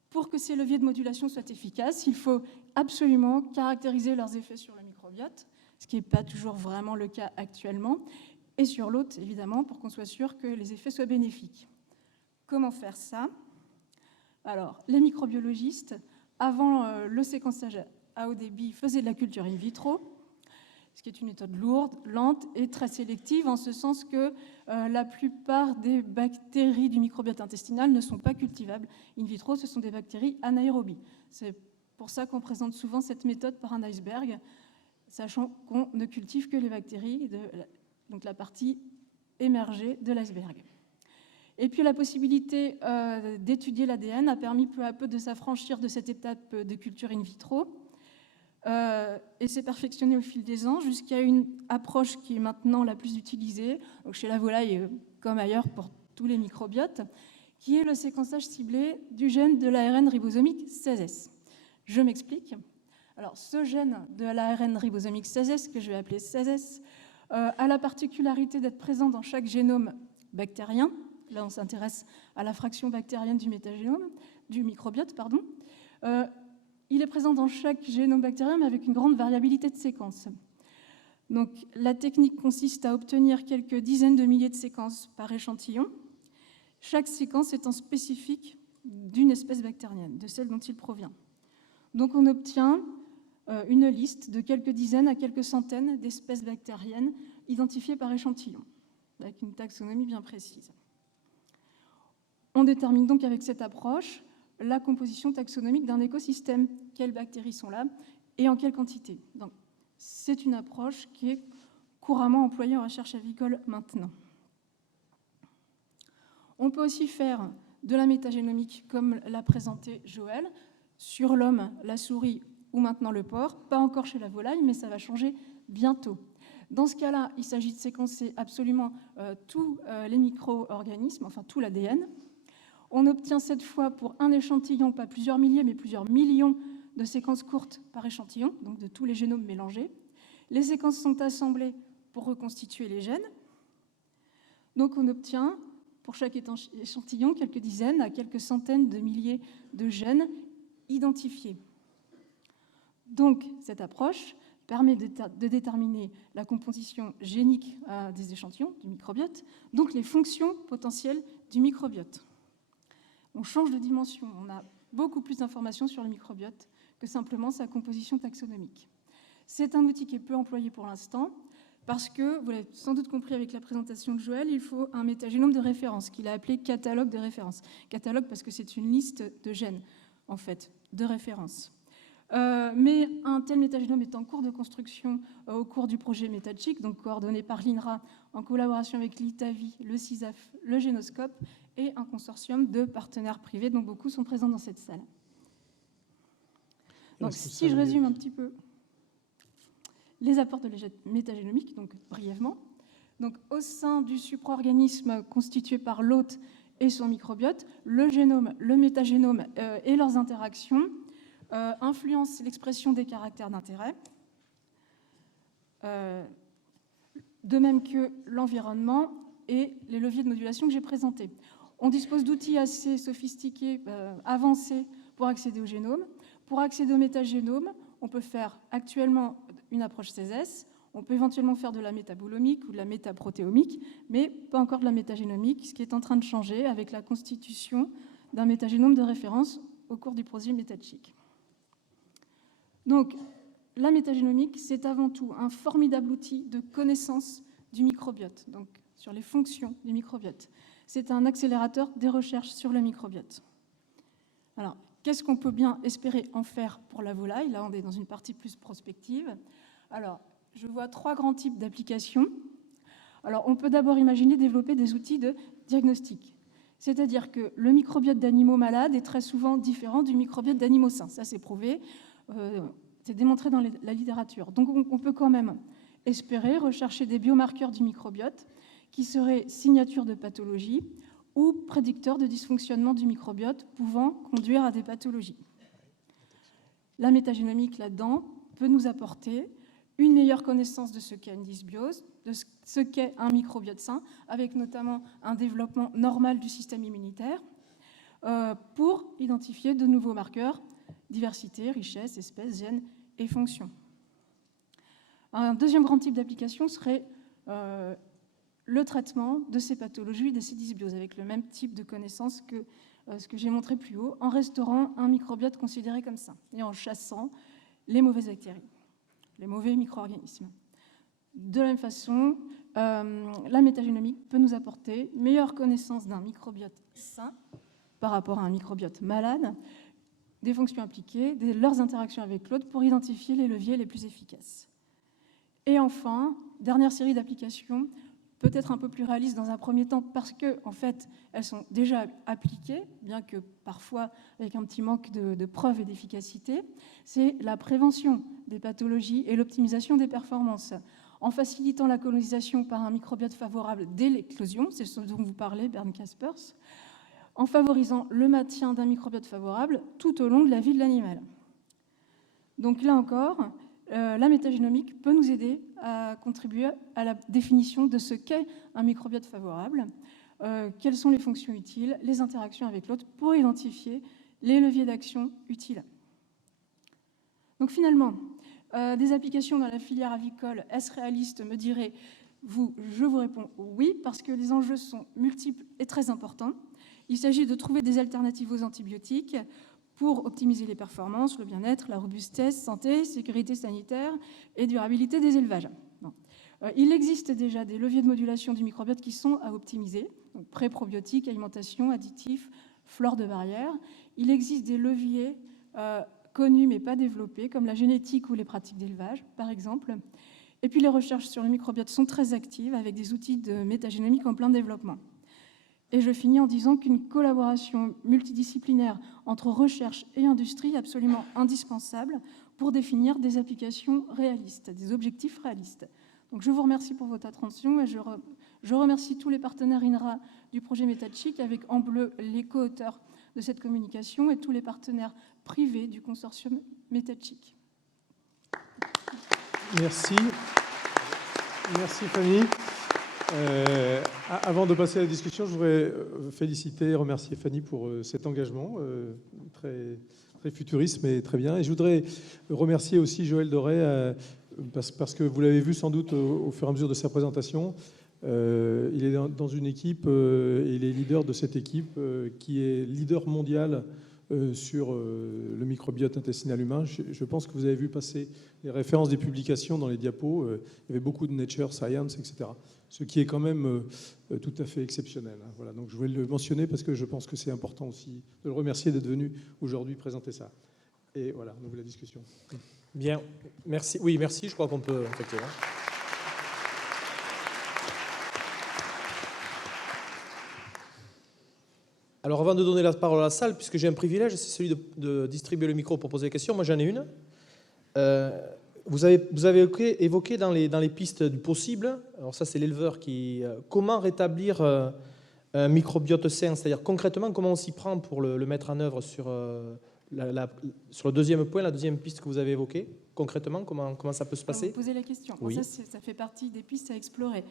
Pour que ces leviers de modulation soient efficaces, il faut absolument caractériser leurs effets sur le microbiote, ce qui n'est pas toujours vraiment le cas actuellement, et sur l'hôte, évidemment, pour qu'on soit sûr que les effets soient bénéfiques. Comment faire ça? Alors, les microbiologistes, avant le séquençage à haut débit, faisaient de la culture in vitro, ce qui est une méthode lourde, lente et très sélective, en ce sens que la plupart des bactéries du microbiote intestinal ne sont pas cultivables in vitro, ce sont des bactéries anaérobies. C'est pour ça qu'on présente souvent cette méthode par un iceberg, sachant qu'on ne cultive que les bactéries, donc la partie émergée de l'iceberg. Et puis la possibilité d'étudier l'ADN a permis peu à peu de s'affranchir de cette étape de culture in vitro, et s'est perfectionné au fil des ans jusqu'à une approche qui est maintenant la plus utilisée, donc chez la volaille comme ailleurs pour tous les microbiotes, qui est le séquençage ciblé du gène de l'ARN ribosomique 16S. Je m'explique. Alors, ce gène de l'ARN ribosomique 16S, que je vais appeler 16S, a la particularité d'être présent dans chaque génome bactérien. Là, on s'intéresse à la fraction bactérienne du métagénome, du microbiote, pardon. Il est présent dans chaque génome bactérien, mais avec une grande variabilité de séquences. Donc, la technique consiste à obtenir quelques dizaines de milliers de séquences par échantillon, chaque séquence étant spécifique d'une espèce bactérienne, de celle dont il provient. Donc, on obtient une liste de quelques dizaines à quelques centaines d'espèces bactériennes identifiées par échantillon, avec une taxonomie bien précise. On détermine donc avec cette approche la composition taxonomique d'un écosystème, quelles bactéries sont là et en quelle quantité. Donc, c'est une approche qui est couramment employée en recherche avicole maintenant. On peut aussi faire de la métagénomique comme l'a présenté Joël, sur l'homme, la souris ou maintenant le porc, pas encore chez la volaille, mais ça va changer bientôt. Dans ce cas-là, il s'agit de séquencer absolument tous les micro-organismes, enfin tout l'ADN. On obtient cette fois pour un échantillon, pas plusieurs milliers, mais plusieurs millions de séquences courtes par échantillon, donc de tous les génomes mélangés. Les séquences sont assemblées pour reconstituer les gènes. Donc on obtient, pour chaque échantillon, quelques dizaines à quelques centaines de milliers de gènes identifiés. Donc cette approche permet de déterminer la composition génique des échantillons du microbiote, donc les fonctions potentielles du microbiote. On change de dimension, on a beaucoup plus d'informations sur le microbiote que simplement sa composition taxonomique. C'est un outil qui est peu employé pour l'instant, parce que, vous l'avez sans doute compris avec la présentation de Joël, il faut un métagénome de référence, qu'il a appelé catalogue de référence. Catalogue parce que c'est une liste de gènes, en fait, de référence. Mais un tel métagénome est en cours de construction au cours du projet MetaChic, donc coordonné par l'INRA en collaboration avec l'ITAVI, le CISAF, le Génoscope et un consortium de partenaires privés, dont beaucoup sont présents dans cette salle. Donc, si je résume un petit peu les apports de la métagénomique, donc brièvement. Donc, au sein du supra-organisme constitué par l'hôte et son microbiote, le génome, le métagénome et leurs interactions influencent l'expression des caractères d'intérêt, de même que l'environnement et les leviers de modulation que j'ai présentés. On dispose d'outils assez sophistiqués, avancés pour accéder au génome. Pour accéder au métagénome, on peut faire actuellement une approche CESS, on peut éventuellement faire de la métabolomique ou de la métaprotéomique, mais pas encore de la métagénomique, ce qui est en train de changer avec la constitution d'un métagénome de référence au cours du projet MetaChic. Donc, la métagénomique, c'est avant tout un formidable outil de connaissance du microbiote, donc sur les fonctions du microbiote. C'est un accélérateur des recherches sur le microbiote. Alors, qu'est-ce qu'on peut bien espérer en faire pour la volaille? Là, on est dans une partie plus prospective. Alors, je vois 3 grands types d'applications. Alors, on peut d'abord imaginer développer des outils de diagnostic. C'est-à-dire que le microbiote d'animaux malades est très souvent différent du microbiote d'animaux sains. Ça, c'est prouvé. C'est démontré dans la littérature. Donc, on peut quand même espérer rechercher des biomarqueurs du microbiote qui seraient signatures de pathologie ou prédicteurs de dysfonctionnement du microbiote pouvant conduire à des pathologies. La métagénomique, là-dedans, peut nous apporter une meilleure connaissance de ce qu'est une dysbiose, de ce qu'est un microbiote sain, avec notamment un développement normal du système immunitaire, pour identifier de nouveaux marqueurs, diversité, richesse, espèces, gènes et fonctions. Un deuxième grand type d'application serait le traitement de ces pathologies, de ces dysbioses, avec le même type de connaissances que ce que j'ai montré plus haut, en restaurant un microbiote considéré comme sain et en chassant les mauvaises bactéries, les mauvais micro-organismes. De la même façon, la métagénomique peut nous apporter une meilleure connaissance d'un microbiote sain par rapport à un microbiote malade, des fonctions impliquées, leurs interactions avec l'autre pour identifier les leviers les plus efficaces. Et enfin, dernière série d'applications, peut-être un peu plus réalistes dans un premier temps parce que, en fait, elles sont déjà appliquées, bien que parfois avec un petit manque de preuves et d'efficacité, c'est la prévention des pathologies et l'optimisation des performances. En facilitant la colonisation par un microbiote favorable dès l'éclosion, c'est ce dont vous parlez, Bernd Kaspers, en favorisant le maintien d'un microbiote favorable tout au long de la vie de l'animal. Donc là encore, la métagénomique peut nous aider à contribuer à la définition de ce qu'est un microbiote favorable, quelles sont les fonctions utiles, les interactions avec l'autre, pour identifier les leviers d'action utiles. Donc finalement, des applications dans la filière avicole, est-ce réaliste, me direz vous? Je vous réponds oui, parce que les enjeux sont multiples et très importants. Il s'agit de trouver des alternatives aux antibiotiques pour optimiser les performances, le bien-être, la robustesse, santé, sécurité sanitaire et durabilité des élevages. Bon. Il existe déjà des leviers de modulation du microbiote qui sont à optimiser, donc pré-probiotiques, alimentation, additifs, flore de barrière. Il existe des leviers connus mais pas développés, comme la génétique ou les pratiques d'élevage, par exemple. Et puis les recherches sur le microbiote sont très actives, avec des outils de métagénomique en plein développement. Et je finis en disant qu'une collaboration multidisciplinaire entre recherche et industrie est absolument indispensable pour définir des applications réalistes, des objectifs réalistes. Donc je vous remercie pour votre attention et je remercie tous les partenaires INRA du projet MetaChic, avec en bleu les co-auteurs de cette communication et tous les partenaires privés du consortium MetaChic. Merci. Merci Fanny. Avant de passer à la discussion, je voudrais féliciter et remercier Fanny pour cet engagement très, très futuriste, mais très bien. Et je voudrais remercier aussi Joël Doré, parce que vous l'avez vu sans doute au fur et à mesure de sa présentation. Il est dans une équipe, et il est leader de cette équipe qui est leader mondial sur le microbiote intestinal humain. Je pense que vous avez vu passer les références des publications dans les diapos. Il y avait beaucoup de Nature, Science, etc. Ce qui est quand même tout à fait exceptionnel. Voilà, donc je voulais le mentionner parce que je pense que c'est important aussi de le remercier d'être venu aujourd'hui présenter ça. Et voilà, on ouvre la discussion. Bien, merci. Oui, merci, je crois qu'on peut effectivement. Alors avant de donner la parole à la salle, puisque j'ai un privilège, c'est celui de distribuer le micro pour poser des questions. Moi j'en ai une. Vous avez évoqué dans les pistes du possible, alors ça c'est l'éleveur qui... comment rétablir un microbiote sain, c'est-à-dire concrètement comment on s'y prend pour le mettre en œuvre sur le deuxième point, la deuxième piste que vous avez évoquée. Concrètement, comment ça peut se passer? Vous posez la question. Oui. Bon, ça fait partie des pistes à explorer.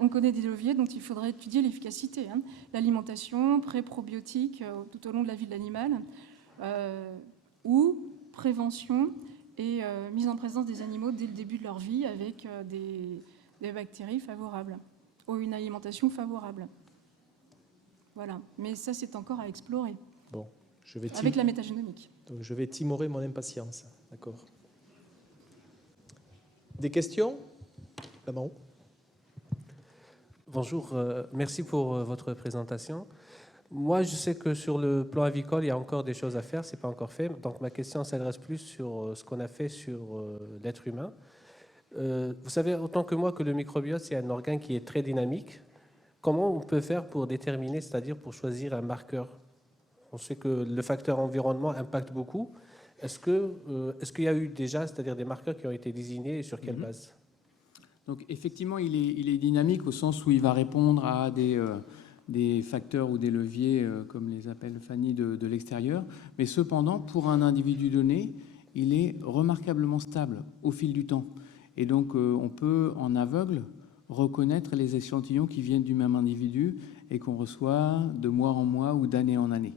On connaît des leviers dont il faudrait étudier l'efficacité. L'alimentation, pré-probiotique tout au long de la vie de l'animal, ou prévention et mise en présence des animaux dès le début de leur vie avec des bactéries favorables ou une alimentation favorable. Voilà. Mais ça, c'est encore à explorer. Bon, avec la métagénomique. Donc je vais timorer mon impatience. D'accord. Des questions? Là-bas. Bonjour, merci pour votre présentation. Moi, je sais que sur le plan avicole, il y a encore des choses à faire, ce n'est pas encore fait. Donc ma question s'adresse plus sur ce qu'on a fait sur l'être humain. Vous savez autant que moi que le microbiote, c'est un organe qui est très dynamique. Comment on peut faire pour déterminer, c'est-à-dire pour choisir un marqueur? On sait que le facteur environnement impacte beaucoup. Est-ce qu'il y a eu déjà, c'est-à-dire des marqueurs qui ont été désignés et sur quelle base? Donc effectivement, il est dynamique au sens où il va répondre à des facteurs ou des leviers, comme les appelle Fanny, de l'extérieur. Mais cependant, pour un individu donné, il est remarquablement stable au fil du temps. Et donc on peut, en aveugle, reconnaître les échantillons qui viennent du même individu et qu'on reçoit de mois en mois ou d'année en année.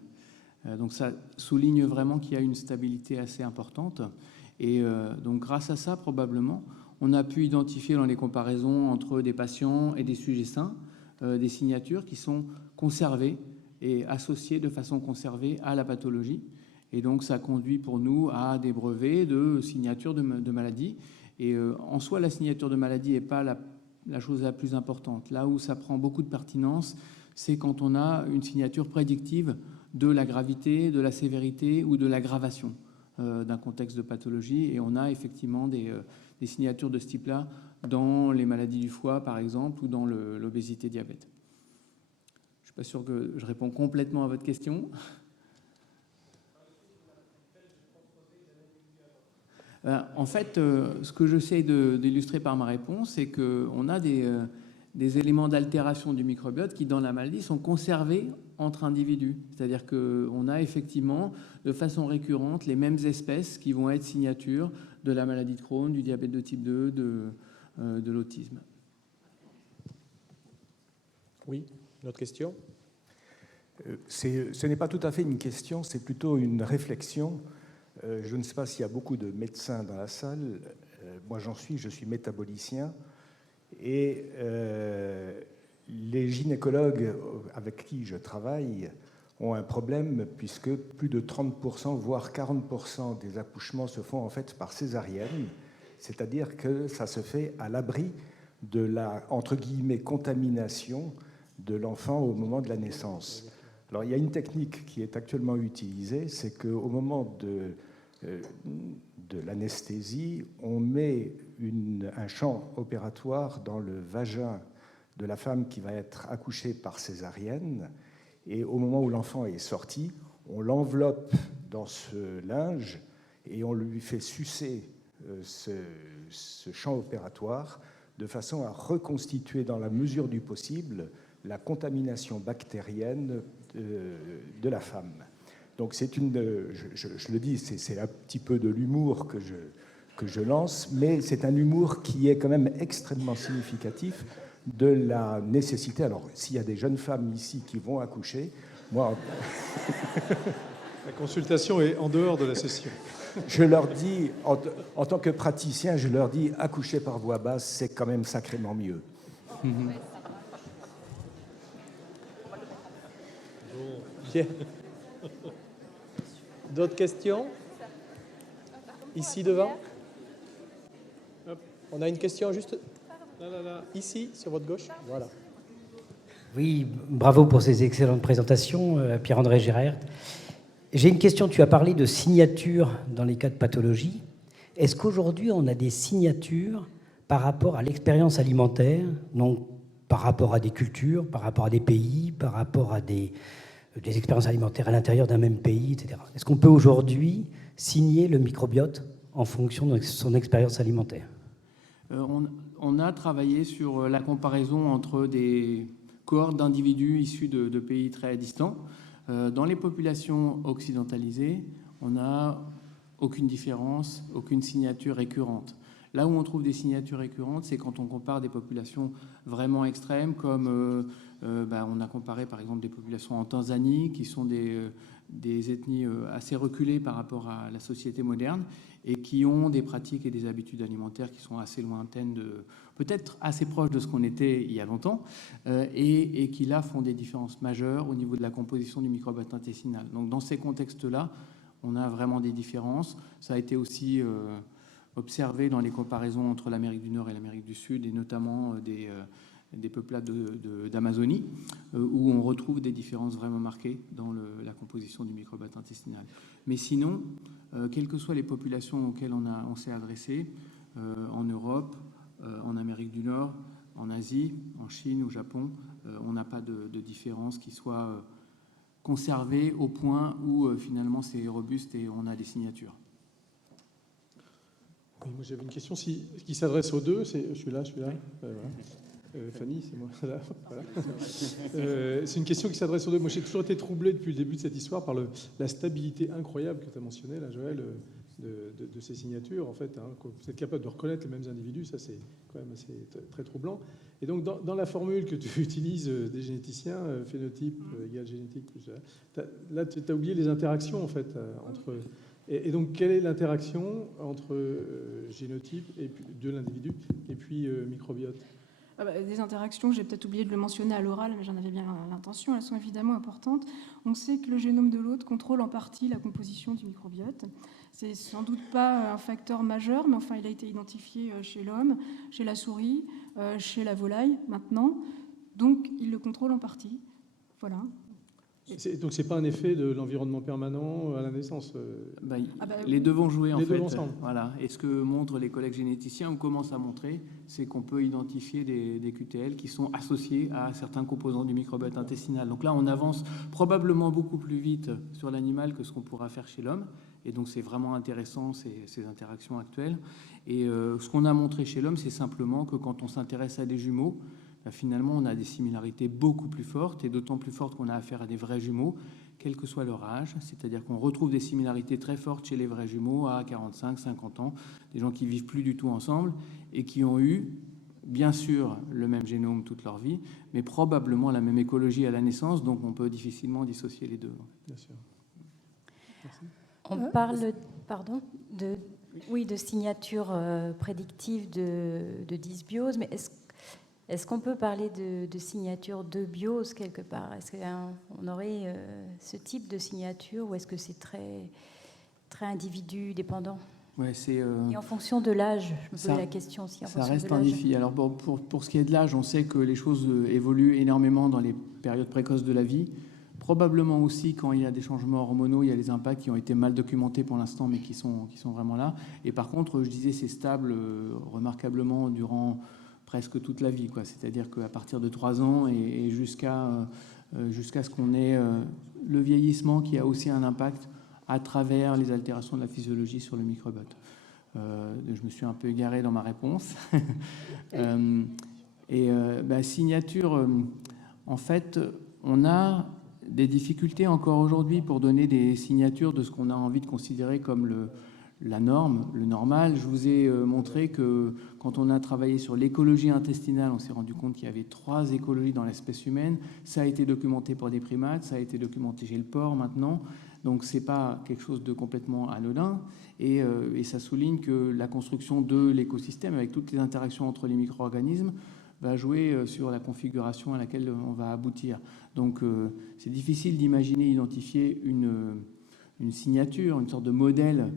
Donc ça souligne vraiment qu'il y a une stabilité assez importante. Et donc grâce à ça, probablement, on a pu identifier dans les comparaisons entre des patients et des sujets sains des signatures qui sont conservées et associées de façon conservée à la pathologie. Et donc ça conduit pour nous à des brevets de signatures de maladies. Et en soi, la signature de maladie n'est pas la chose la plus importante. Là où ça prend beaucoup de pertinence, c'est quand on a une signature prédictive de la gravité, de la sévérité ou de l'aggravation d'un contexte de pathologie. Et on a effectivement des signatures de ce type-là dans les maladies du foie, par exemple, ou dans l'obésité diabète. Je ne suis pas sûr que je réponds complètement à votre question. En fait, ce que j'essaie d'illustrer par ma réponse, c'est qu'on a des éléments d'altération du microbiote qui, dans la maladie, sont conservés entre individus. C'est-à-dire qu'on a effectivement, de façon récurrente, les mêmes espèces qui vont être signatures de la maladie de Crohn, du diabète de type 2, de l'autisme. Oui, une autre question? Ce n'est pas tout à fait une question, c'est plutôt une réflexion. Je ne sais pas s'il y a beaucoup de médecins dans la salle. Moi, je suis métabolicien. Et les gynécologues avec qui je travaille ont un problème puisque plus de 30%, voire 40% des accouchements se font en fait par césarienne, c'est-à-dire que ça se fait à l'abri de la, entre guillemets, contamination de l'enfant au moment de la naissance. Alors il y a une technique qui est actuellement utilisée, c'est qu'au moment de l'anesthésie, on met un champ opératoire dans le vagin de la femme qui va être accouchée par césarienne. Et au moment où l'enfant est sorti, on l'enveloppe dans ce linge et on lui fait sucer ce champ opératoire de façon à reconstituer dans la mesure du possible la contamination bactérienne de la femme. Donc c'est je le dis, c'est un petit peu de l'humour que je lance, mais c'est un humour qui est quand même extrêmement significatif de la nécessité. Alors s'il y a des jeunes femmes ici qui vont accoucher, moi... La consultation est en dehors de la session. Je leur dis, en tant que praticien, je leur dis, accoucher par voie basse, c'est quand même sacrément mieux. Bien. D'autres questions? Ici devant. On a une question juste ici, sur votre gauche. Voilà. Oui, bravo pour ces excellentes présentations, Pierre-André Gérard. J'ai une question, tu as parlé de signatures dans les cas de pathologie. Est-ce qu'aujourd'hui, on a des signatures par rapport à l'expérience alimentaire, donc par rapport à des cultures, par rapport à des pays, par rapport à des expériences alimentaires à l'intérieur d'un même pays, etc. Est-ce qu'on peut aujourd'hui signer le microbiote en fonction de son expérience alimentaire? On a travaillé sur la comparaison entre des cohortes d'individus issus de pays très distants. Dans les populations occidentalisées, on n'a aucune différence, aucune signature récurrente. Là où on trouve des signatures récurrentes, c'est quand on compare des populations vraiment extrêmes, comme on a comparé par exemple des populations en Tanzanie, qui sont des ethnies assez reculées par rapport à la société moderne, et qui ont des pratiques et des habitudes alimentaires qui sont assez lointaines, peut-être assez proches de ce qu'on était il y a longtemps, et qui là font des différences majeures au niveau de la composition du microbiote intestinal. Donc dans ces contextes-là, on a vraiment des différences. Ça a été aussi observé dans les comparaisons entre l'Amérique du Nord et l'Amérique du Sud, et notamment des peuplades d'Amazonie, où on retrouve des différences vraiment marquées dans la composition du microbiote intestinal. Mais sinon, quelles que soient les populations auxquelles on s'est adressé, en Europe, en Amérique du Nord, en Asie, en Chine, au Japon, on n'a pas de différence qui soit conservée au point où finalement c'est robuste et on a des signatures. Oui, moi j'avais une question qui s'adresse aux deux. Je suis là. Voilà. Fanny, c'est moi. Là, voilà. C'est une question qui s'adresse aux deux. Moi, j'ai toujours été troublé depuis le début de cette histoire par la stabilité incroyable que tu as mentionnée, là, Joël, de ces signatures. En fait, que vous êtes capable de reconnaître les mêmes individus, ça c'est quand même assez très troublant. Et donc, dans la formule que tu utilises des généticiens, phénotype égale génétique, là, tu as oublié les interactions, en fait, entre... Et donc, quelle est l'interaction entre génotype de l'individu et puis microbiote? Des interactions, j'ai peut-être oublié de le mentionner à l'oral, mais j'en avais bien l'intention, elles sont évidemment importantes. On sait que le génome de l'hôte contrôle en partie la composition du microbiote. C'est sans doute pas un facteur majeur, mais enfin, il a été identifié chez l'homme, chez la souris, chez la volaille maintenant. Donc, il le contrôle en partie. Voilà. Donc, ce n'est pas un effet de l'environnement permanent à la naissance Les deux vont jouer, en fait. Les deux ensemble. Voilà. Et ce que montrent les collègues généticiens, ou commencent à montrer, c'est qu'on peut identifier des QTL qui sont associés à certains composants du microbiote intestinal. Donc là, on avance probablement beaucoup plus vite sur l'animal que ce qu'on pourra faire chez l'homme. Et donc, c'est vraiment intéressant, ces interactions actuelles. Et ce qu'on a montré chez l'homme, c'est simplement que quand on s'intéresse à des jumeaux, finalement, on a des similarités beaucoup plus fortes, et d'autant plus fortes qu'on a affaire à des vrais jumeaux, quel que soit leur âge. C'est-à-dire qu'on retrouve des similarités très fortes chez les vrais jumeaux à 45, 50 ans, des gens qui vivent plus du tout ensemble et qui ont eu, bien sûr, le même génome toute leur vie, mais probablement la même écologie à la naissance, donc on peut difficilement dissocier les deux. Bien sûr. Merci. On parle, de signature prédictive de dysbiose, mais est-ce qu'on peut parler de signature de biose quelque part? Est-ce qu'on aurait ce type de signature, ou est-ce que c'est très, très individu dépendant? Ouais, et en fonction de l'âge, je me posais la question aussi. Ça reste un défi. Alors pour ce qui est de l'âge, on sait que les choses évoluent énormément dans les périodes précoces de la vie. Probablement aussi quand il y a des changements hormonaux, il y a des impacts qui ont été mal documentés pour l'instant, mais qui sont vraiment là. Et par contre, je disais, c'est stable remarquablement durant presque toute la vie, quoi. C'est-à-dire qu'à partir de 3 ans et jusqu'à ce qu'on ait le vieillissement qui a aussi un impact à travers les altérations de la physiologie sur le microbiote. Je me suis un peu égaré dans ma réponse. Signature, en fait, on a des difficultés encore aujourd'hui pour donner des signatures de ce qu'on a envie de considérer comme la norme, le normal. Je vous ai montré que quand on a travaillé sur l'écologie intestinale, on s'est rendu compte qu'il y avait 3 écologies dans l'espèce humaine. Ça a été documenté pour des primates, ça a été documenté chez le porc maintenant. Donc ce n'est pas quelque chose de complètement anodin. Et ça souligne que la construction de l'écosystème, avec toutes les interactions entre les micro-organismes, va jouer sur la configuration à laquelle on va aboutir. Donc c'est difficile d'imaginer, identifier une signature, une sorte de modèle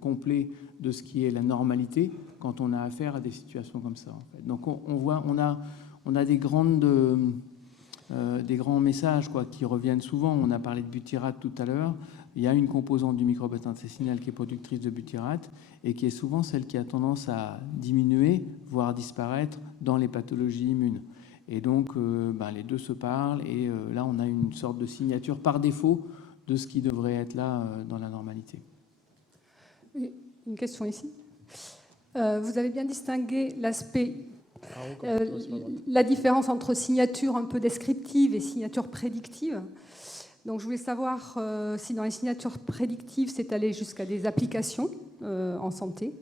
complet de ce qui est la normalité quand on a affaire à des situations comme ça. En fait. Donc on a des grands messages qui reviennent souvent. On a parlé de butyrate tout à l'heure. Il y a une composante du microbiote intestinal qui est productrice de butyrate et qui est souvent celle qui a tendance à diminuer, voire disparaître dans les pathologies immunes. Et donc, les deux se parlent et là, on a une sorte de signature par défaut de ce qui devrait être là dans la normalité. Une question ici. Vous avez bien distingué l'aspect, la différence entre signature un peu descriptive et signature prédictive. Donc je voulais savoir si dans les signatures prédictives, c'est allé jusqu'à des applications en santé.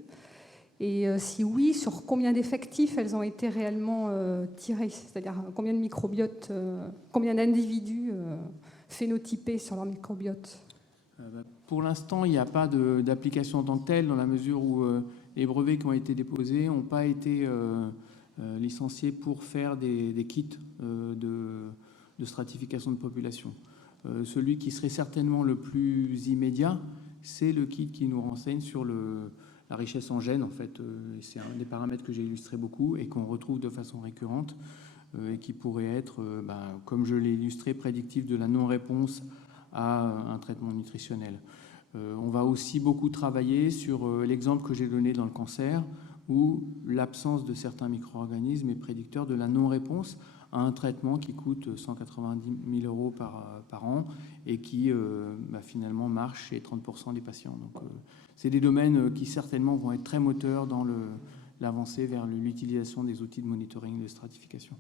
Et si oui, sur combien d'effectifs elles ont été réellement tirées, c'est-à-dire combien de microbiotes, combien d'individus phénotypés sur leur microbiote. Pour l'instant, il n'y a pas d'application en tant que telle, dans la mesure où les brevets qui ont été déposés n'ont pas été licenciés pour faire des kits de stratification de population. Celui qui serait certainement le plus immédiat, c'est le kit qui nous renseigne sur la richesse en gènes. En fait, c'est un des paramètres que j'ai illustré beaucoup et qu'on retrouve de façon récurrente et qui pourrait être, comme je l'ai illustré, prédictif de la non-réponse à un traitement nutritionnel. On va aussi beaucoup travailler sur l'exemple que j'ai donné dans le cancer, où l'absence de certains micro-organismes est prédicteur de la non-réponse à un traitement qui coûte 190 000 € par an et qui finalement marche chez 30% des patients. Donc, c'est des domaines qui certainement vont être très moteurs dans l'avancée vers l'utilisation des outils de monitoring et de stratification.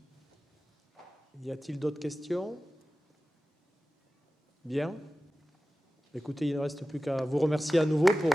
Y a-t-il d'autres questions? Bien. Écoutez, il ne reste plus qu'à vous remercier à nouveau pour